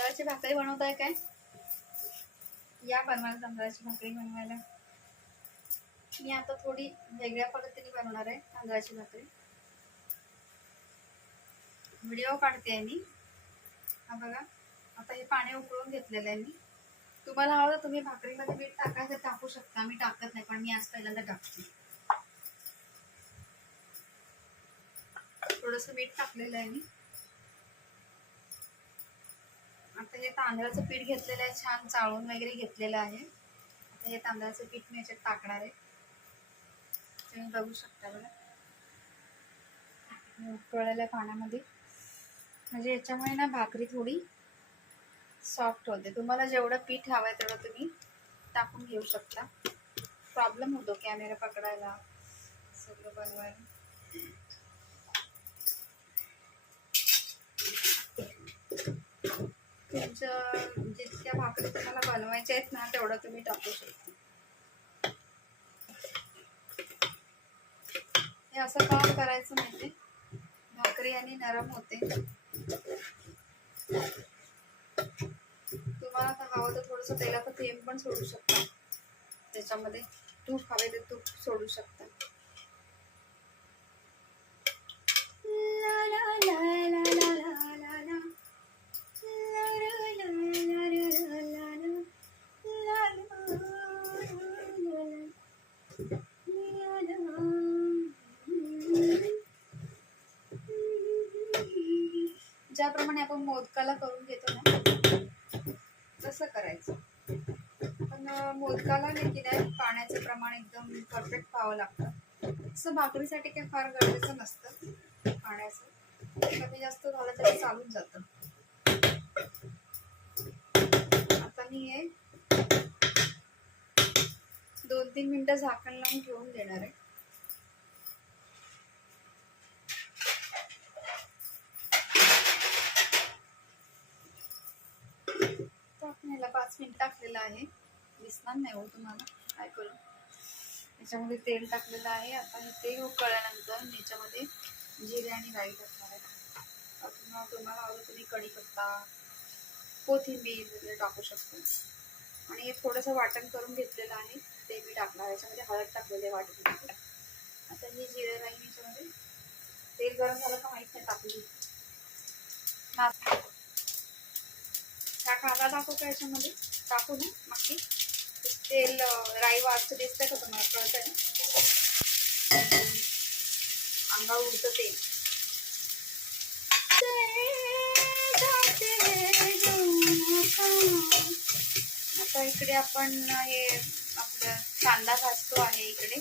तांदळाची भाकरी बनवताय काय? या बनवायला तांदळाची भाकरी बनवायला. मी आता थोडी वेगळ्या पद्धतीने बनवणार आहे तांदळाची भाकरी. व्हिडिओ काढते आहे मी. हा बघा आता हे पाणी उकळून घेतलेलं आहे मी. तुम्हाला हवं तर तुम्ही भाकरीमध्ये मीठ टाकायचं टाकू शकता. मी टाकत नाही पण मी आज पहिल्यांदा टाकते. थोडंसं मीठ टाकलेलं आहे मी. आता हे तांदळाचं पीठ घेतलेलं आहे छान चाळून वगैरे घेतलेलं आहे. आता हे तांदळाचं पीठ मी याच्यात टाकणार आहे. तुम्ही बघू शकता बघा. उकळलेल्या पाण्यामध्ये म्हणजे याच्यामुळे ना भाकरी थोडी सॉफ्ट होते. तुम्हाला जेवढं पीठ हवं आहे तेवढं तुम्ही टाकून घेऊ शकता. प्रॉब्लेम होतो कॅमेरा पकडायला. सगळं बनवायला तुमचं जितक्या भाकरी तुम्हाला बनवायच्या आहेत ना तेवढं तुम्ही टाकू शकता. हे असं का करायचं माहिती? भाकरी आणि नरम होते. तुम्हाला हवं तर थोडंसं तेलाचं थेंब पण सोडू शकता. त्याच्यामध्ये तूप हवे ते तूप सोडू शकता. ज्याप्रमाणे आपण मोदकाला करून घेतो ना तसं करायचं. पण मोदकाला नाही की नाही पाण्याचं प्रमाण एकदम परफेक्ट पाहावं लागतं. तसं भाकरीसाठी काही फार गरजेचं नसतं पाण्याचं. कमी जास्त झालं तरी चालून जातं. आता मी हे दोन तीन मिनिटं झाकण लावून ठेवून देणार आहे. मीठ टाकलेलं आहे. दिसणार नाही हो तुम्हाला? काय करू? याच्यामध्ये तेल टाकलेलं आहे. आता हे तेल उकळल्यानंतर याच्यामध्ये जिरे आणि राई टाकणार आहे. आता तुम्हाला हवं तुम्ही कढीपत्ता कोथिंबीर वगैरे टाकू शकतो. आणि हे थोडंसं वाटण करून घेतलेलं आहे. ते मी टाकणार याच्यामध्ये हळद टाकलेली आहे वाटण आता हे जिरे राई याच्यामध्ये तेल गरम झालं का माहीत नाही टाकली हा कांदा टाकू का याच्यामध्ये? टाकू ना बाकी तेल राई वाजचं दिसतंय का तुम्हाला? कळतंय ना? अंगावर उडतं तेल. आता इकडे आपण हे आपलं कांदा भाजतो आहे इकडे.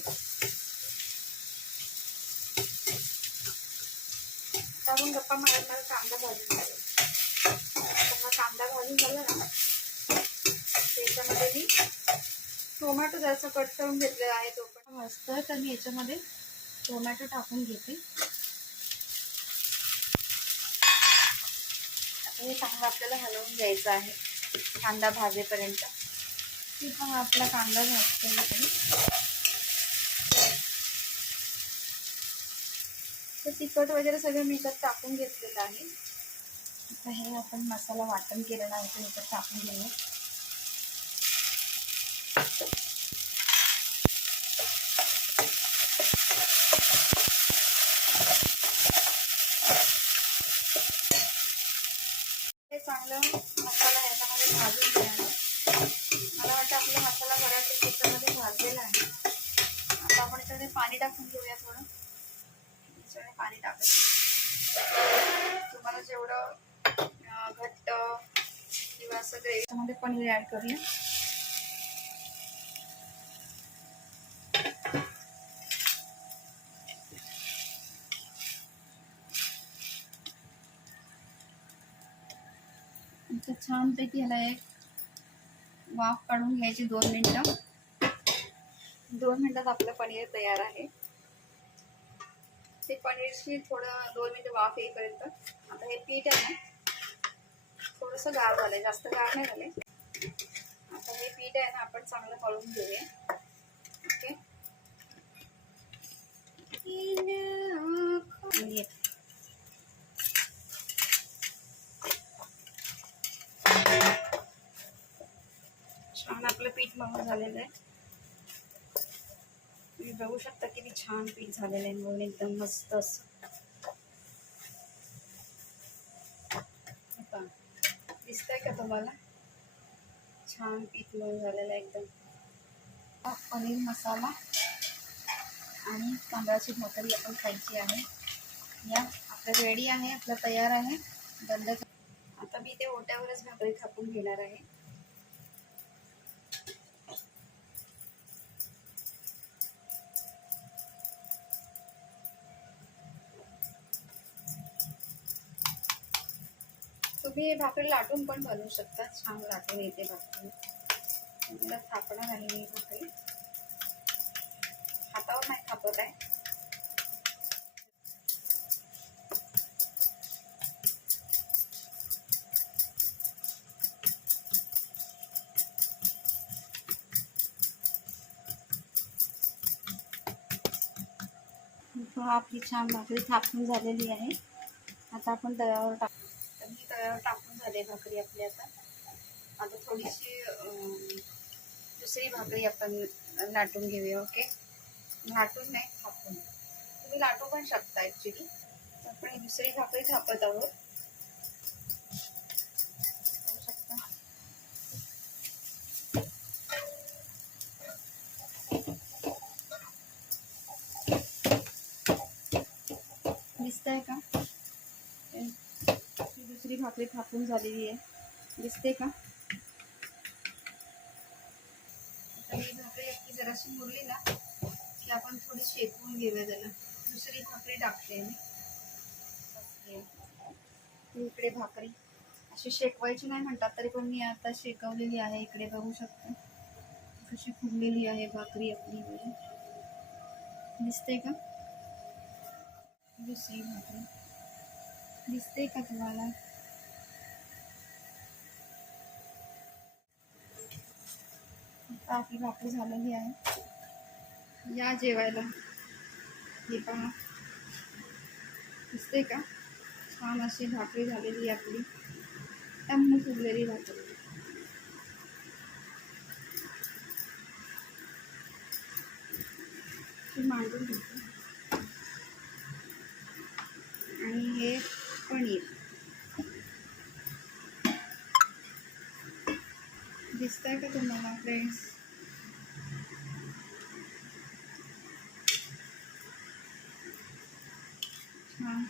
आपण गप्पा मारत मला कांदा भाजून आता कांदा घालून झाला ना त्याच्यामध्ये मी टोमॅटो जरासा कट करून घेतलेला आहे तो पण. भाजतोय तर मी याच्यामध्ये टोमॅटो टाकून घेते. आता हे चांगलं आपल्याला हलवून घ्यायचं आहे कांदा भाजेपर्यंत. ती पण आपला कांदा भाजतो तर तिखट वगैरे सगळं मी टाकून घेतलेलं आहे. आता हे आपण मसाला वाटण केलेला आहे ते इकडे टाकून घेऊया हे चांगलं मसाला ह्याच्यामध्ये भाजून घ्यायला. मला वाटतं आपला मसाला बऱ्यापैकी त्याच्यामध्ये भाजलेला आहे. आता आपण याच्यामध्ये पाणी टाकून घेऊया थोडं. याच्यामध्ये पाणी टाकत तुम्हाला जेवढं घट्ट किंवा असं ग्रेव्हीमध्ये पनीर ॲड करूया छानपैकी ह्याला एक वाफ काढून घ्यायची दोन मिनटं दोन मिनटात आपलं पनीर तयार आहे ते पनीरची थोडं दोन मिनटं वाफ येईपर्यंत आता हे पीठ आहे ना थोडंसं गार झाले जास्त गार नाही झाले आता हे पीठ आहे ना आपण चांगलं कळून घेऊया. ओके. छान आपलं पीठ मऊ झालेलं आहे. तुम्ही बघू शकता किती छान पीठ झालेलं आहे म्हणून एकदम मस्त असं. दिसतंय का तुम्हाला? छान पीठ मऊ झालेलं आहे एकदम. हा, पनीर मसाला आणि तांदळाची भाकरी आपण खायची आहे. या आपलं रेडी आहे आपलं तयार आहे. बंद आता मी ते ओट्यावरच भाकरी थापून घेणार आहे. तुम्ही भाकरी लाटून पण बनवू शकता. छान लाटून येते भाकरी. मला थापणार आहे मी भाकरी. हातावर नाही थापत आहे. आपली छान भाकरी थापून झालेली आहे. आता आपण तव्यावर टाक. तर तव्यावर टाकून झाले भाकरी आपली आता. आता थोडीशी दुसरी भाकरी आपण लाटून घेऊया ओके? लाटून नाही थापून. तुम्ही लाटू पण शकता ॲक्च्युली आपण दुसरी भाकरी थापत आहोत. दुसरी भाकरी थापून झालेली आहे. दिसते का? ही भाकरी आपली जराशी मुरली ना की आपण थोडी शेकवून घेऊया त्याला. दुसरी भाकरी टाकते मी. इकडे भाकरी. अशी शेकवायची नाही म्हणतात तरी पण मी आता शेकवलेली आहे. इकडे बघू शकते. कशी फुगलेली आहे भाकरी आपली. दिसते का? दुसरी भाकरी. दिसते का तुम्हाला? आता आपली भाकरी झालेली आहे. या जेवायला. हे पहा. दिसते का? छान अशी भाकरी झालेली आहे आपली. त्यामुळे फुगलेली भाकरी. ती मांडून घेते. आणि हे पनीर. दिसतंय का तुम्हाला फ्रेंड्स छान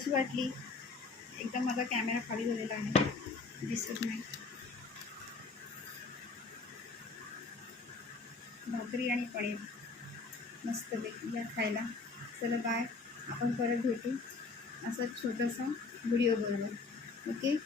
कशी वाटली? एकदम माझा कॅमेरा खाली झालेला आहे. दिसत नाही. भाकरी आणि पनीर. मस्त या खायला. चला बाय आपण परत भेटू. असं छोटंसं व्हिडिओ बरोबर ओके